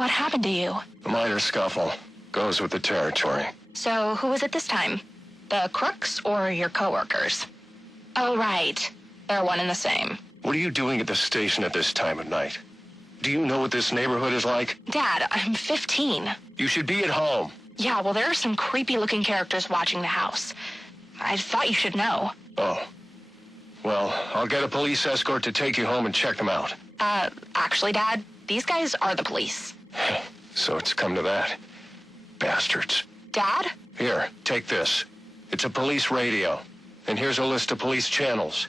What happened to you? A minor scuffle. Goes with the territory. So, who was it this time? The crooks or your coworkers? Oh, right. They're one and the same. What are you doing at the station at this time of night? Do you know what this neighborhood is like? Dad, I'm 15. You should be at home. Yeah, well, there are some creepy-looking characters watching the house. I thought you should know. Oh. Well, I'll get a police escort to take you home and check them out. Actually, Dad, these guys are the police. So it's come to that. Bastards. Dad? Here, take this. It's a police radio. And here's a list of police channels.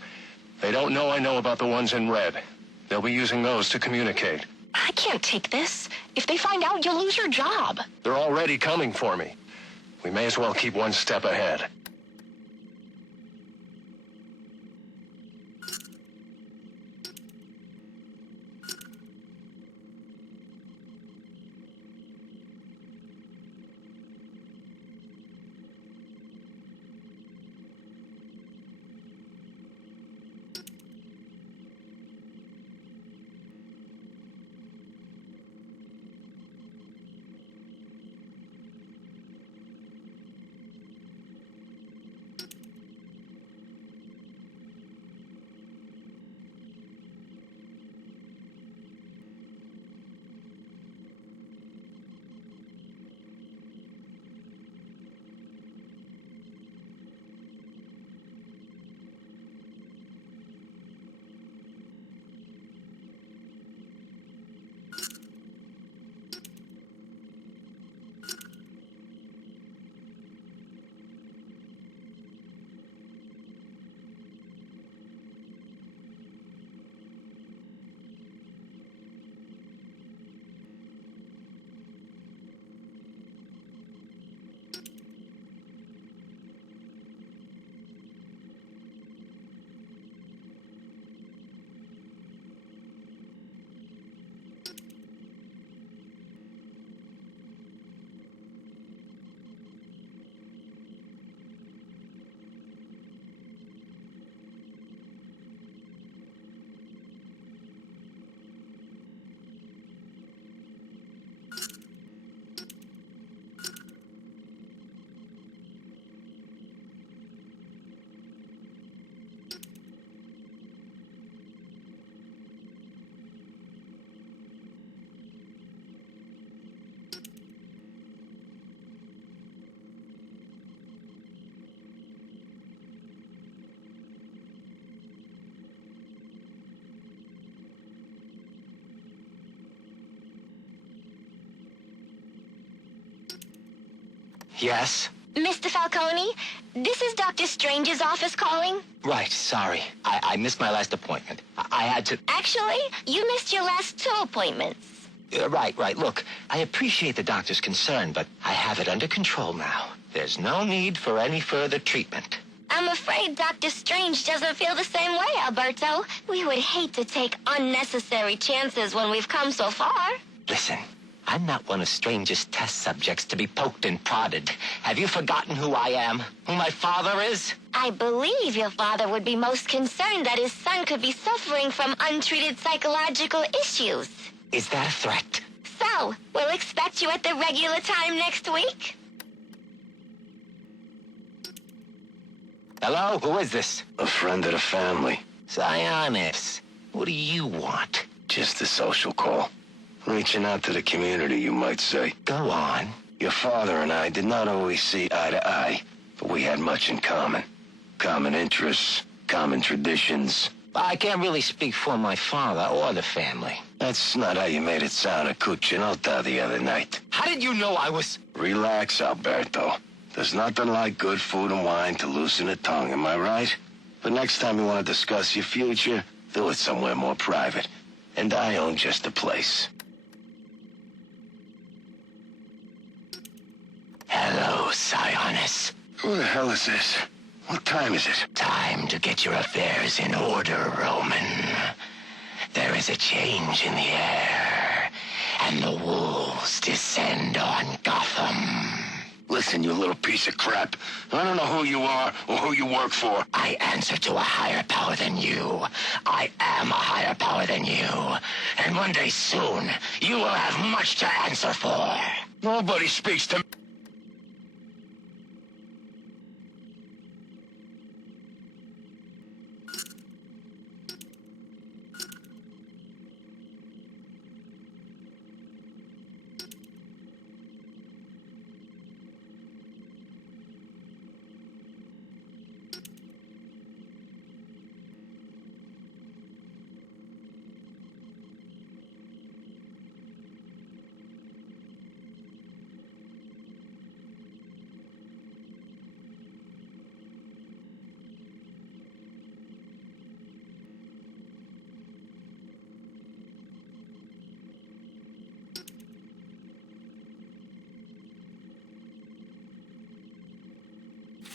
They don't know I know about the ones in red. They'll be using those to communicate. I can't take this. If they find out, you'll lose your job. They're already coming for me. We may as well keep one step ahead. Yes? Mr. Falcone, this is Dr. Strange's office calling. Right, sorry. I missed my last appointment. I had to... Actually, you missed your last 2 appointments. Right. Look, I appreciate the doctor's concern, but I have it under control now. There's no need for any further treatment. I'm afraid Dr. Strange doesn't feel the same way, Alberto. We would hate to take unnecessary chances when we've come so far. Listen, I'm not one of Strange's test subjects to be poked and prodded. Have you forgotten who I am? Who my father is? I believe your father would be most concerned that his son could be suffering from untreated psychological issues. Is that a threat? So, we'll expect you at the regular time next week? Hello? Who is this? A friend of the family. Sionis. What do you want? Just a social call. Reaching out to the community, you might say. Go on. Your father and I did not always see eye to eye, but we had much in common. Common interests, common traditions. I can't really speak for my father or the family. That's not how you made it sound at Cuccinota the other night. How did you know I was... Relax, Alberto. There's nothing like good food and wine to loosen the tongue, am I right? But next time you want to discuss your future, do it somewhere more private. And I own just the place. Hello, Sionis. Who the hell is this? What time is it? Time to get your affairs in order, Roman. There is a change in the air, and the wolves descend on Gotham. Listen, you little piece of crap. I don't know who you are or who you work for. I answer to a higher power than you. I am a higher power than you. And one day soon, you will have much to answer for. Nobody speaks to me.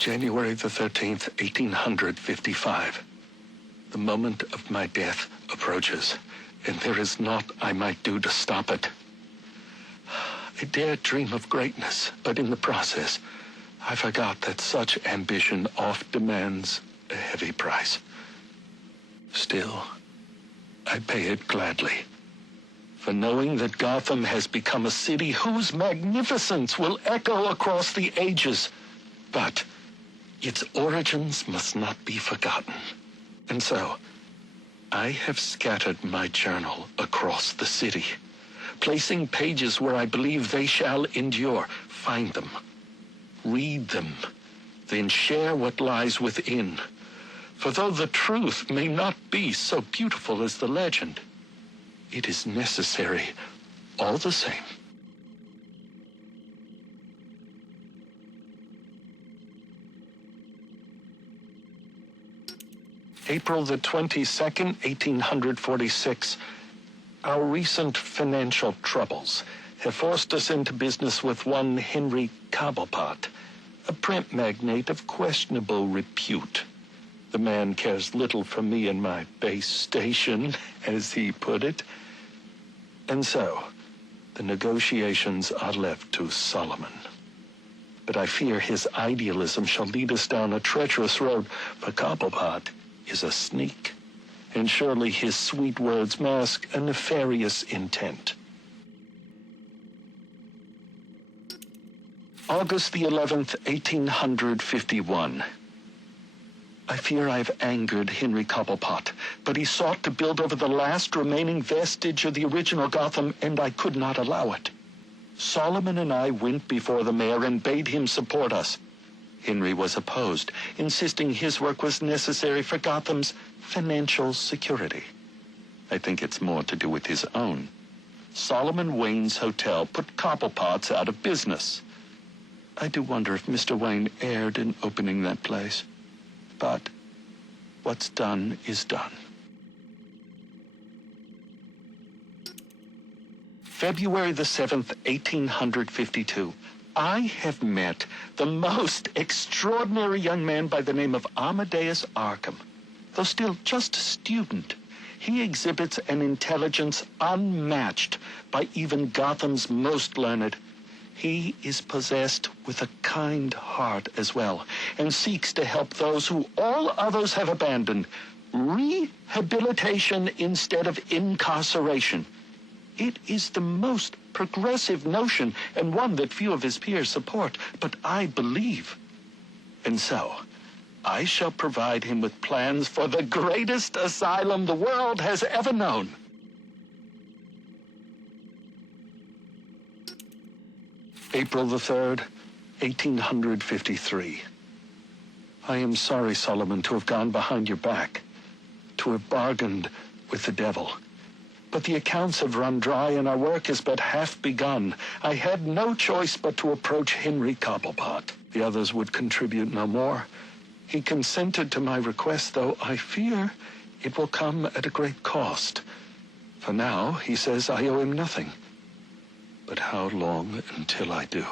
January the 13th, 1855. The moment of my death approaches, and there is naught I might do to stop it. I dared dream of greatness, but in the process, I forgot that such ambition oft demands a heavy price. Still, I pay it gladly, for knowing that Gotham has become a city whose magnificence will echo across the ages. But its origins must not be forgotten. And so, I have scattered my journal across the city, placing pages where I believe they shall endure. Find them, read them, then share what lies within. For though the truth may not be so beautiful as the legend, it is necessary all the same. April the 22nd, 1846. Our recent financial troubles have forced us into business with one Henry Cobblepot, a print magnate of questionable repute. The man cares little for me and my base station, as he put it. And so, the negotiations are left to Solomon. But I fear his idealism shall lead us down a treacherous road, for Cobblepot is a sneak, and surely his sweet words mask a nefarious intent. August the 11th, 1851. I fear I've angered Henry Cobblepot, but he sought to build over the last remaining vestige of the original Gotham, and I could not allow it. Solomon and I went before the mayor and bade him support us. Henry was opposed, insisting his work was necessary for Gotham's financial security. I think it's more to do with his own. Solomon Wayne's hotel put Cobblepot's out of business. I do wonder if Mr. Wayne erred in opening that place. But what's done is done. February the 7th, 1852. I have met the most extraordinary young man by the name of Amadeus Arkham. Though still just a student, he exhibits an intelligence unmatched by even Gotham's most learned. He is possessed with a kind heart as well, and seeks to help those who all others have abandoned. Rehabilitation instead of incarceration. It is the most progressive notion, and one that few of his peers support, but I believe. And so, I shall provide him with plans for the greatest asylum the world has ever known. April the 3rd, 1853. I am sorry, Solomon, to have gone behind your back, to have bargained with the devil. But the accounts have run dry, and our work is but half begun. I had no choice but to approach Henry Cobblepot. The others would contribute no more. He consented to my request, though I fear it will come at a great cost. For now, he says I owe him nothing. But how long until I do?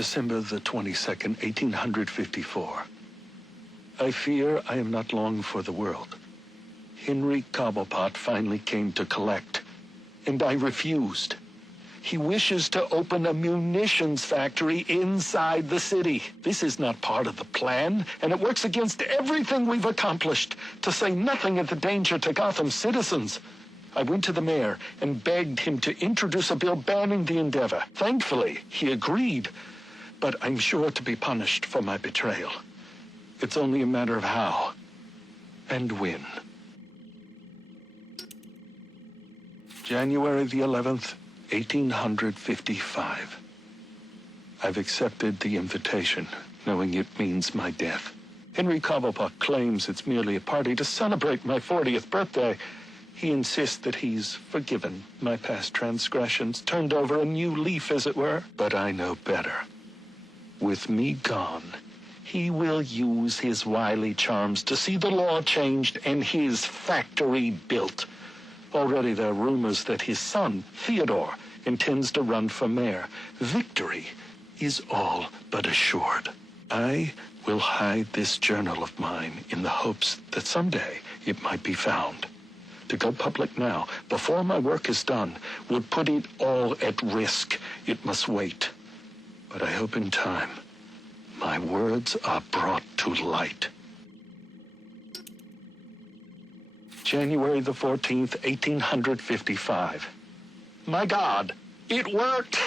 December the 22nd, 1854. I fear I am not long for the world. Henry Cobblepot finally came to collect, and I refused. He wishes to open a munitions factory inside the city. This is not part of the plan, and it works against everything we've accomplished, to say nothing of the danger to Gotham's citizens. I went to the mayor and begged him to introduce a bill banning the endeavor. Thankfully, he agreed, but I'm sure to be punished for my betrayal. It's only a matter of how and when. January the 11th, 1855. I've accepted the invitation, knowing it means my death. Henry Cobblepot claims it's merely a party to celebrate my 40th birthday. He insists that he's forgiven my past transgressions, turned over a new leaf, as it were. But I know better. With me gone, he will use his wily charms to see the law changed and his factory built. Already there are rumors that his son, Theodore, intends to run for mayor. Victory is all but assured. I will hide this journal of mine in the hopes that someday it might be found. To go public now, before my work is done, would put it all at risk. It must wait. But I hope in time, my words are brought to light. January the 14th, 1855. My God, it worked!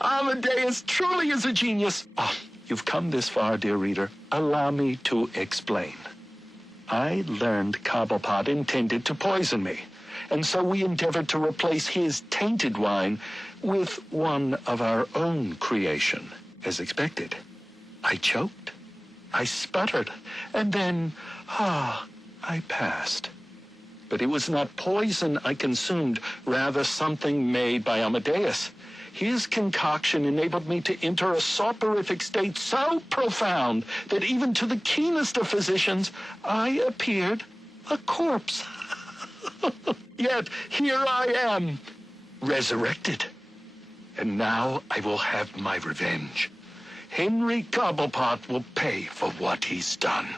Amadeus truly is a genius. Oh, you've come this far, dear reader. Allow me to explain. I learned Cobblepot intended to poison me, and so we endeavored to replace his tainted wine with one of our own creation. As expected, I choked, I sputtered, and then, I passed. But it was not poison I consumed, rather something made by Amadeus. His concoction enabled me to enter a soporific state so profound that even to the keenest of physicians, I appeared a corpse. Yet here I am, resurrected. And now I will have my revenge. Henry Cobblepot will pay for what he's done.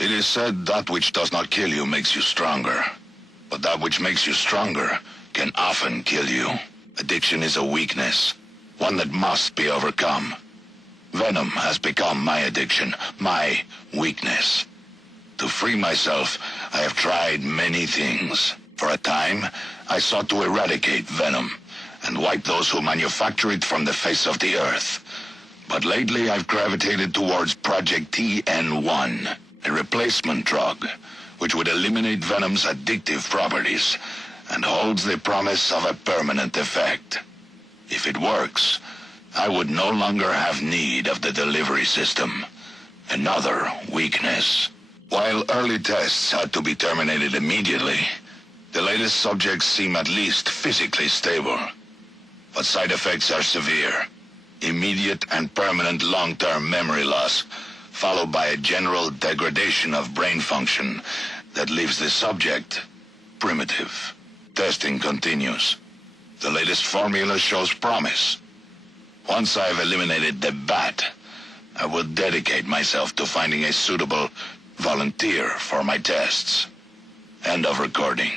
It is said that which does not kill you makes you stronger. But that which makes you stronger can often kill you. Addiction is a weakness, one that must be overcome. Venom has become my addiction, my weakness. To free myself, I have tried many things. For a time, I sought to eradicate venom and wipe those who manufacture it from the face of the earth. But lately, I've gravitated towards Project TN1. A replacement drug, which would eliminate Venom's addictive properties and holds the promise of a permanent effect. If it works, I would no longer have need of the delivery system. Another weakness. While early tests had to be terminated immediately, the latest subjects seem at least physically stable. But side effects are severe. Immediate and permanent long-term memory loss, followed by a general degradation of brain function that leaves the subject primitive. Testing continues. The latest formula shows promise. Once I've eliminated the bat, I will dedicate myself to finding a suitable volunteer for my tests. End of recording.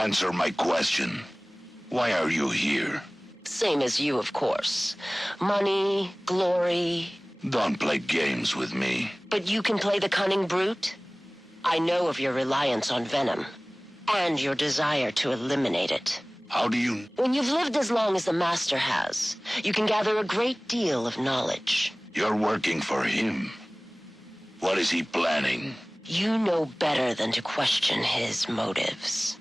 Answer my question. Why are you here? Same as you, of course. Money, glory. Don't play games with me. But you can play the cunning brute? I know of your reliance on venom, and your desire to eliminate it. How do you... When you've lived as long as the Master has, you can gather a great deal of knowledge. You're working for him. What is he planning? You know better than to question his motives.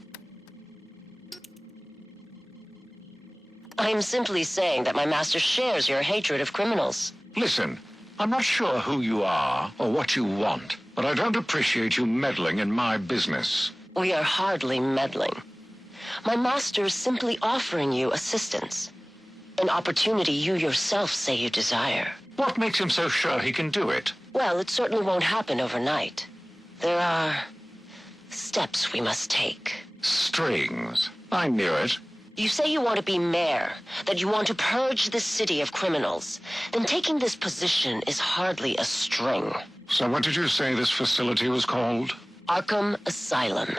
I'm simply saying that my master shares your hatred of criminals. Listen, I'm not sure who you are or what you want, but I don't appreciate you meddling in my business. We are hardly meddling. My master is simply offering you assistance. An opportunity you yourself say you desire. What makes him so sure he can do it? Well, it certainly won't happen overnight. There are steps we must take. Strings. I knew it. You say you want to be mayor, that you want to purge the city of criminals. Then taking this position is hardly a string. So what did you say this facility was called? Arkham Asylum.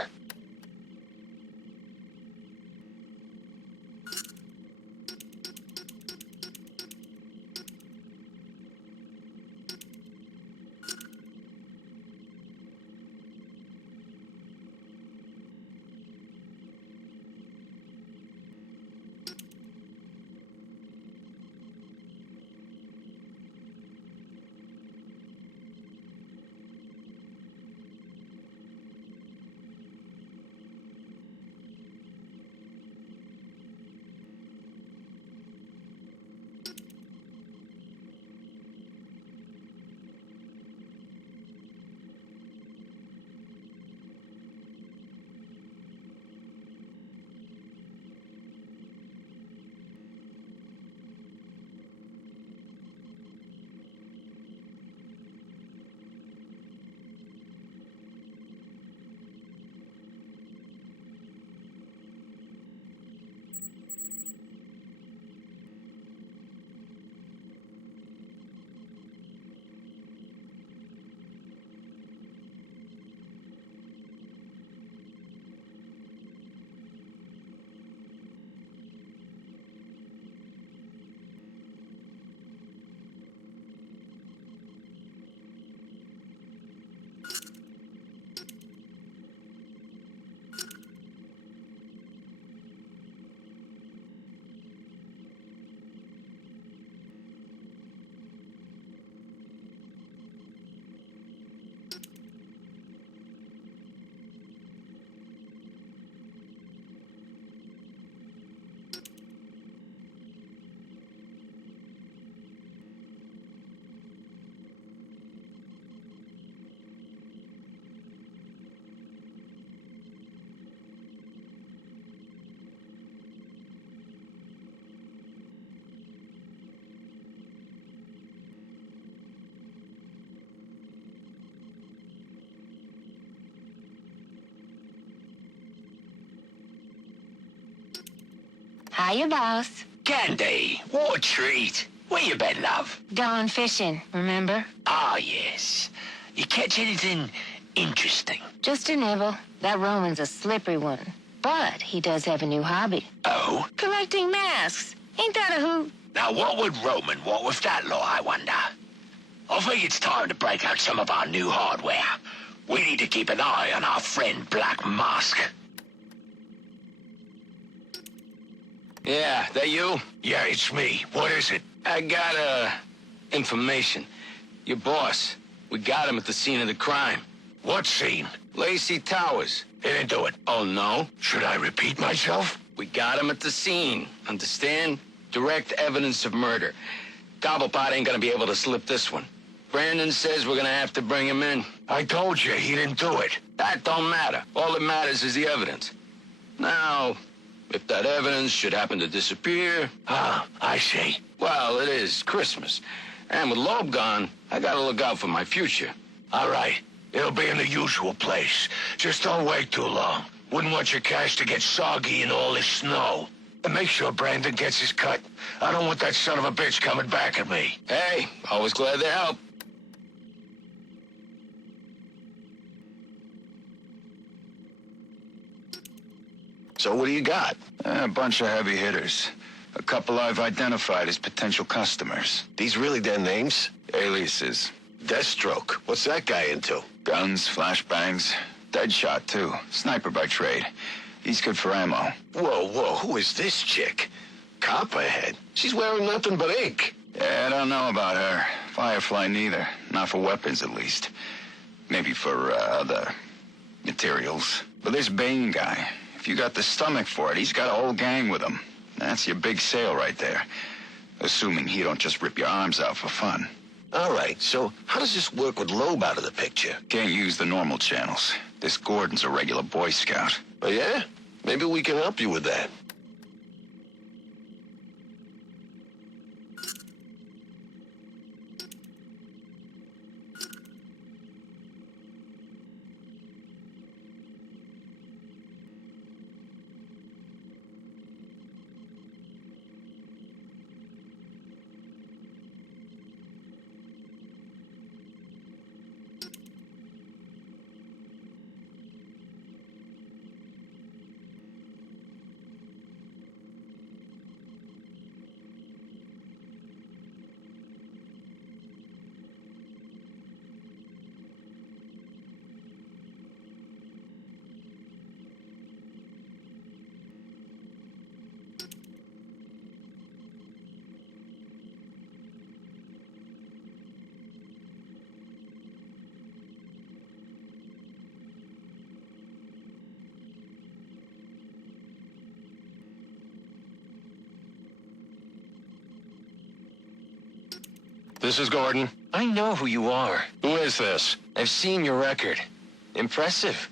Hiya, boss. Candy, what a treat. Where you been, love? Gone fishing, remember? Ah, yes. You catch anything interesting? Just a nibble. That Roman's a slippery one. But he does have a new hobby. Oh? Collecting masks. Ain't that a hoot? Now, what would Roman want with that law, I wonder? I think it's time to break out some of our new hardware. We need to keep an eye on our friend Black Mask. Yeah, that you? Yeah, it's me. What is it? I got, information. Your boss. We got him at the scene of the crime. What scene? Lacey Towers. He didn't do it. Oh, no? Should I repeat myself? We got him at the scene. Understand? Direct evidence of murder. Cobblepot ain't gonna be able to slip this one. Brandon says we're gonna have to bring him in. I told you, he didn't do it. That don't matter. All that matters is the evidence. Now, if that evidence should happen to disappear... Ah, I see. Well, it is Christmas. And with Loeb gone, I gotta look out for my future. All right. It'll be in the usual place. Just don't wait too long. Wouldn't want your cash to get soggy in all this snow. And make sure Brandon gets his cut. I don't want that son of a bitch coming back at me. Hey, always glad to help. So what do you got? A bunch of heavy hitters. A couple I've identified as potential customers. These really their names? Aliases. Deathstroke. What's that guy into? Guns, flashbangs. Deadshot, too. Sniper by trade. He's good for ammo. Whoa, who is this chick? Copperhead. She's wearing nothing but ink. Yeah, I don't know about her. Firefly neither. Not for weapons, at least. Maybe for, other materials. But this Bane guy, if you got the stomach for it, he's got a whole gang with him. That's your big sale right there. Assuming he don't just rip your arms out for fun. All right, so how does this work with Loeb out of the picture? Can't use the normal channels. This Gordon's a regular Boy Scout. Oh, yeah? Maybe we can help you with that. This is Gordon. I know who you are. Who is this? I've seen your record. Impressive.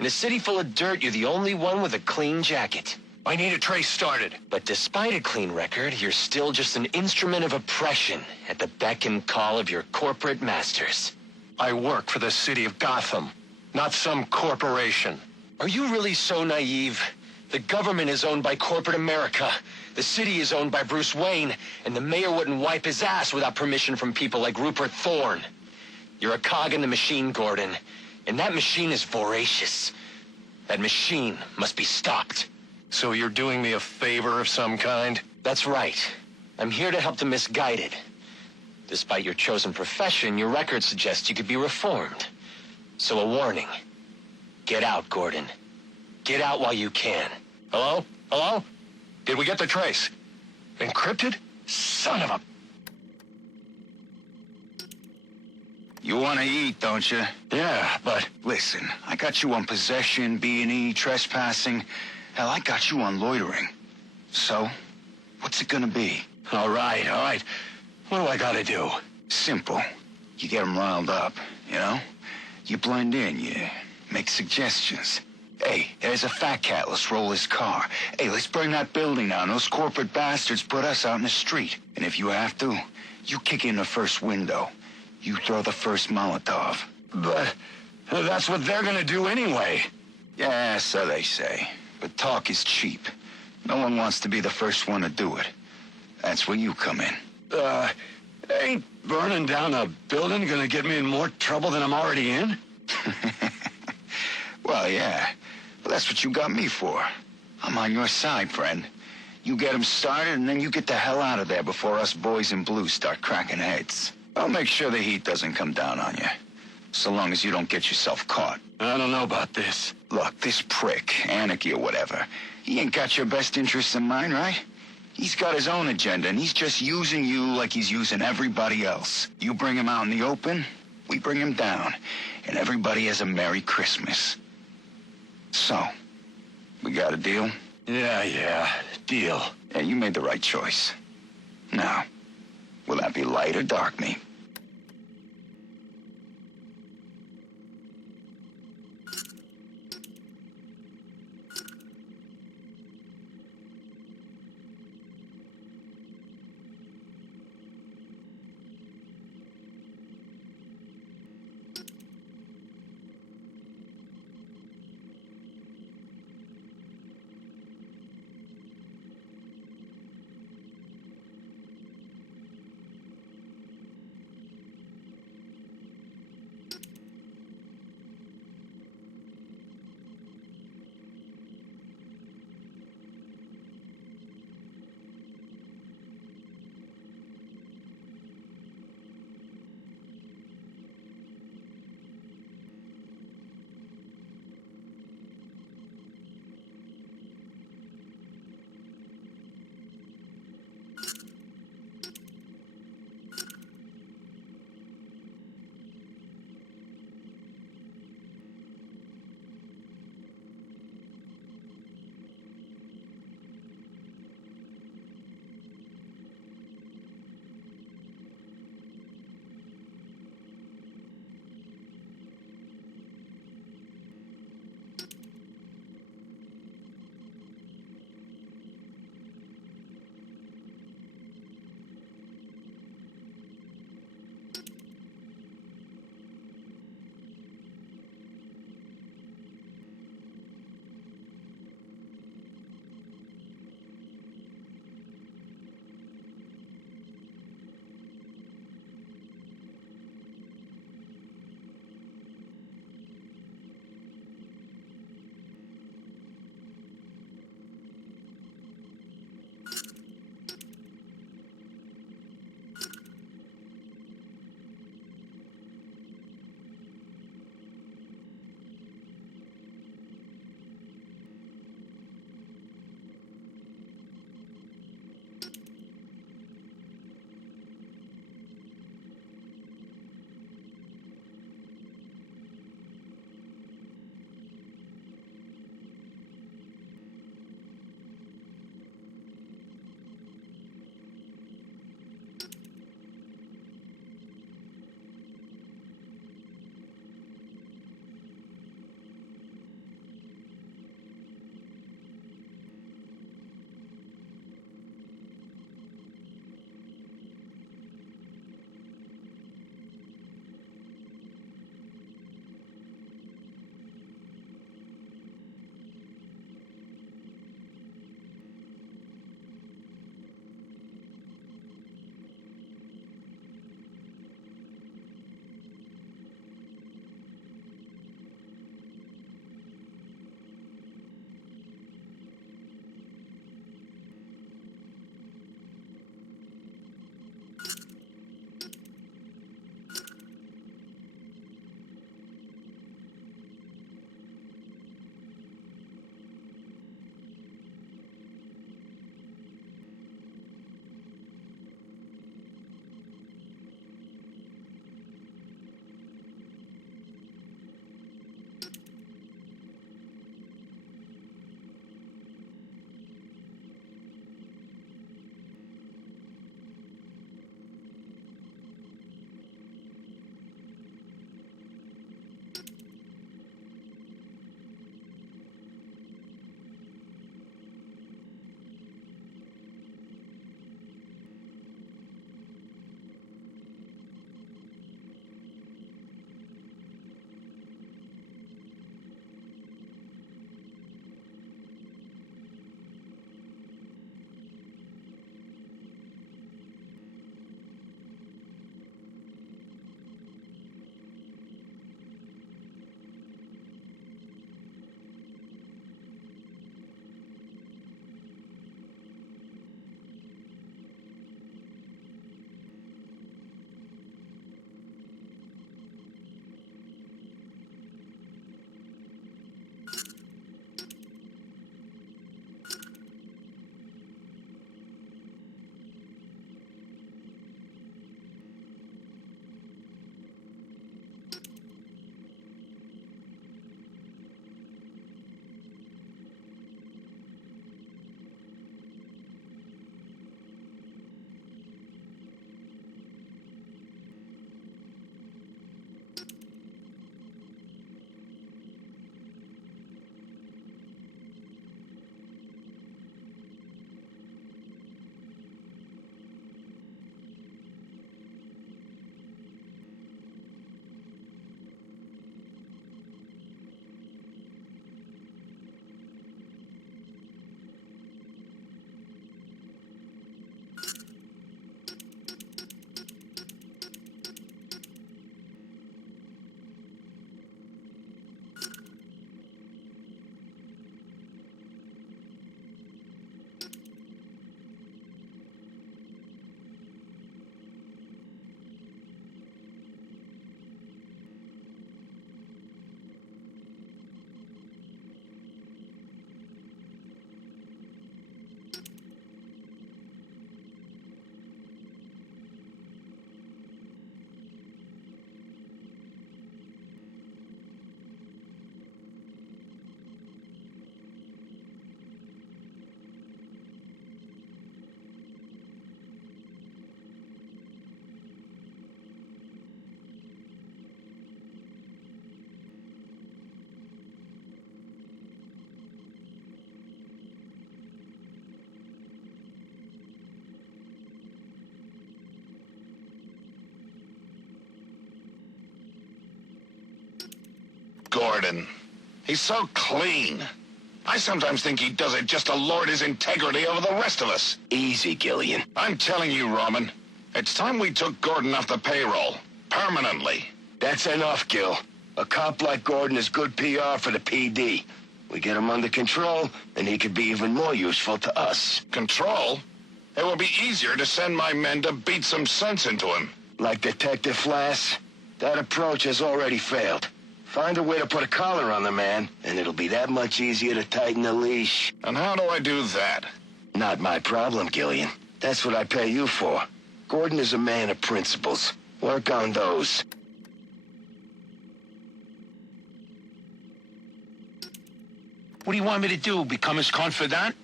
In a city full of dirt, you're the only one with a clean jacket. I need a trace started. But despite a clean record, you're still just an instrument of oppression at the beck and call of your corporate masters. I work for the city of Gotham, not some corporation. Are you really so naive? The government is owned by corporate America. The city is owned by Bruce Wayne, and the mayor wouldn't wipe his ass without permission from people like Rupert Thorne. You're a cog in the machine, Gordon, and that machine is voracious. That machine must be stopped. So you're doing me a favor of some kind? That's right. I'm here to help the misguided. Despite your chosen profession, your record suggests you could be reformed. So a warning. Get out, Gordon. Get out while you can. Hello? Hello? Did we get the trace? Encrypted? Son of a... You want to eat, don't you? Yeah, but... Listen, I got you on possession, B&E, trespassing. Hell, I got you on loitering. So, what's it gonna be? All right. What do I gotta do? Simple. You get them riled up, you know? You blend in, you make suggestions. Hey, there's a fat cat, let's roll his car. Hey, let's burn that building down. Those corporate bastards put us out in the street. And if you have to, you kick in the first window. You throw the first Molotov. But that's what they're gonna do anyway. Yeah, so they say. But talk is cheap. No one wants to be the first one to do it. That's where you come in. Ain't burning down a building gonna get me in more trouble than I'm already in? Well, yeah. Well, that's what you got me for. I'm on your side, friend. You get them started, and then you get the hell out of there before us boys in blue start cracking heads. I'll make sure the heat doesn't come down on you. So long as you don't get yourself caught. I don't know about this. Look, this prick, Anarchy or whatever, he ain't got your best interests in mind, right? He's got his own agenda, and he's just using you like he's using everybody else. You bring him out in the open, we bring him down, and everybody has a Merry Christmas. So, we got a deal? Yeah, deal. Yeah, you made the right choice. Now, will that be light or dark meat? Brandon. He's so clean. I sometimes think he does it just to lord his integrity over the rest of us. Easy, Gillian. I'm telling you, Roman, it's time we took Gordon off the payroll. Permanently. That's enough, Gil. A cop like Gordon is good PR for the PD. We get him under control, and he could be even more useful to us. Control? It will be easier to send my men to beat some sense into him. Like Detective Flass, that approach has already failed. Find a way to put a collar on the man, and it'll be that much easier to tighten the leash. And how do I do that? Not my problem, Gillian. That's what I pay you for. Gordon is a man of principles. Work on those. What do you want me to do, become his confidant?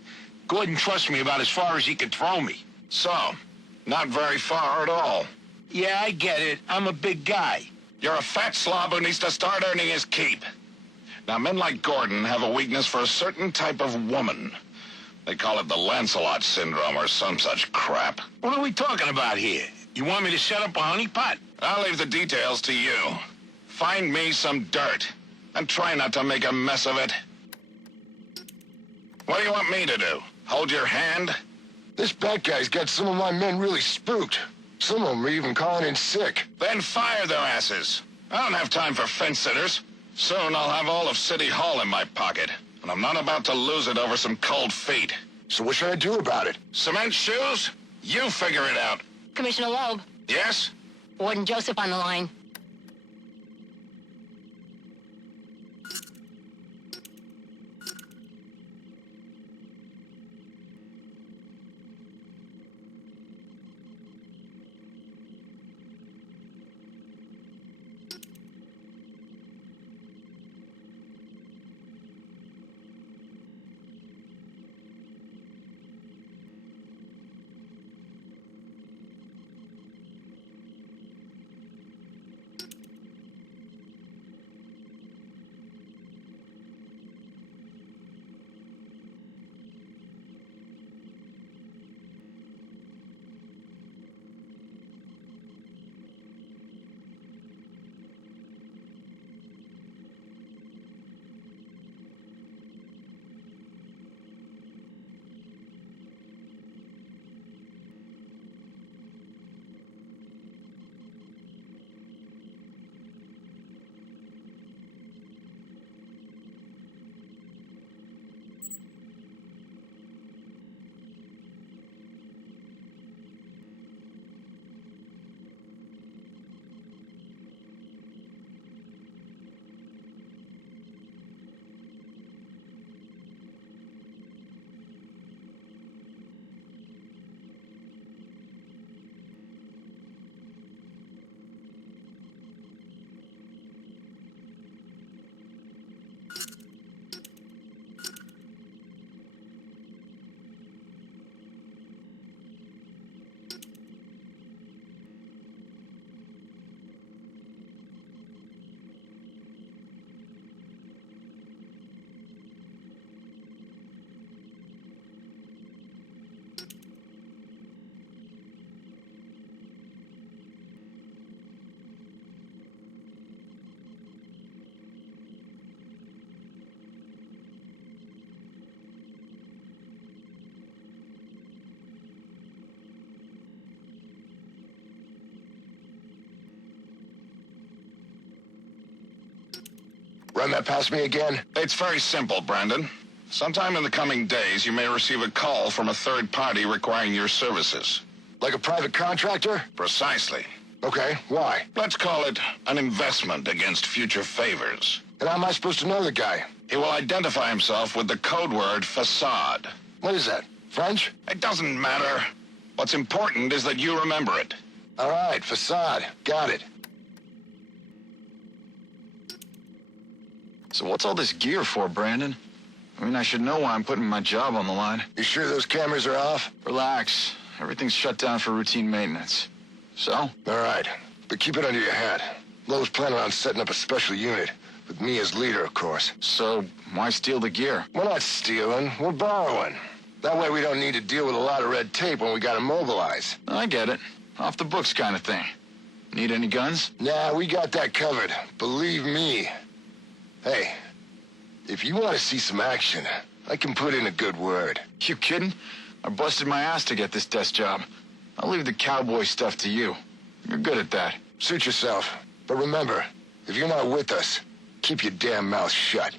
Gordon trusts me about as far as he can throw me. So, not very far at all. Yeah, I get it. I'm a big guy. You're a fat slob who needs to start earning his keep. Now, men like Gordon have a weakness for a certain type of woman. They call it the Lancelot syndrome or some such crap. What are we talking about here? You want me to set up a honeypot? I'll leave the details to you. Find me some dirt, and try not to make a mess of it. What do you want me to do? Hold your hand? This bad guy's got some of my men really spooked. Some of them are even calling in sick. Then fire their asses. I don't have time for fence-sitters. Soon I'll have all of City Hall in my pocket, and I'm not about to lose it over some cold feet. So what should I do about it? Cement shoes? You figure it out. Commissioner Loeb, Yes? Warden Joseph on the line. Run that past me again? It's very simple, Brandon. Sometime in the coming days, you may receive a call from a third party requiring your services. Like a private contractor? Precisely. Okay, why? Let's call it an investment against future favors. And how am I supposed to know the guy? He will identify himself with the code word facade. What is that? French? It doesn't matter. What's important is that you remember it. All right, facade. Got it. So what's all this gear for, Brandon? I mean, I should know why I'm putting my job on the line. You sure those cameras are off? Relax. Everything's shut down for routine maintenance. So? All right, but keep it under your hat. Lowe's planning on setting up a special unit, with me as leader, of course. So, why steal the gear? We're not stealing, we're borrowing. That way we don't need to deal with a lot of red tape when we gotta mobilize. I get it. Off the books kind of thing. Need any guns? Nah, we got that covered. Believe me. Hey, if you want to see some action, I can put in a good word. You kidding? I busted my ass to get this desk job. I'll leave the cowboy stuff to you. You're good at that. Suit yourself. But remember, if you're not with us, keep your damn mouth shut.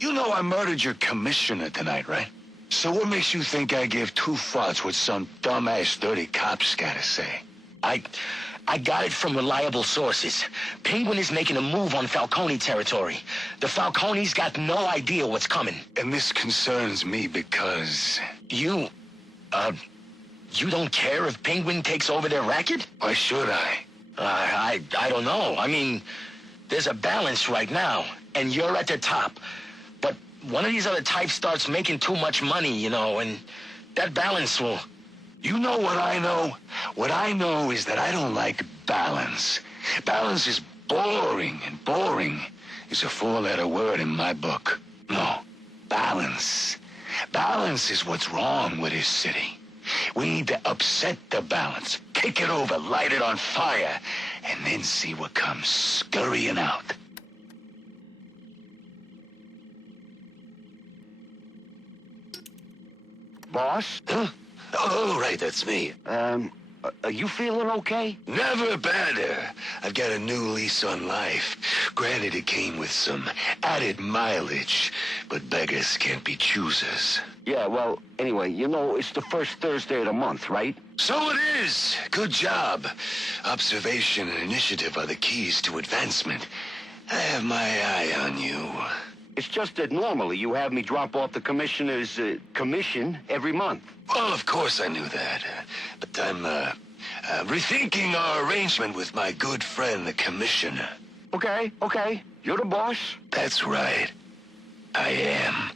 You know I murdered your commissioner tonight, right? So what makes you think I give two fucks what some dumbass dirty cop's gotta say? I got it from reliable sources. Penguin is making a move on Falcone territory. The Falcones got no idea what's coming. And this concerns me because... You don't care if Penguin takes over their racket? Why should I? I don't know. I mean, there's a balance right now, and you're at the top. But one of these other types starts making too much money, you know, and that balance will... You know what I know? What I know is that I don't like balance. Balance is boring, and boring is a four-letter word in my book. No, balance. Balance is what's wrong with this city. We need to upset the balance, kick it over, light it on fire, and then see what comes scurrying out. Boss? Huh? Oh, right, that's me. Are you feeling okay? Never better. I've got a new lease on life. Granted, it came with some added mileage, but beggars can't be choosers. Yeah, well, anyway, you know, it's the first Thursday of the month, right? So it is. Good job. Observation and initiative are the keys to advancement. I have my eye on you. It's just that normally you have me drop off the commissioner's commission every month. Well, of course I knew that. But I'm rethinking our arrangement with my good friend, the commissioner. Okay. You're the boss? That's right. I am.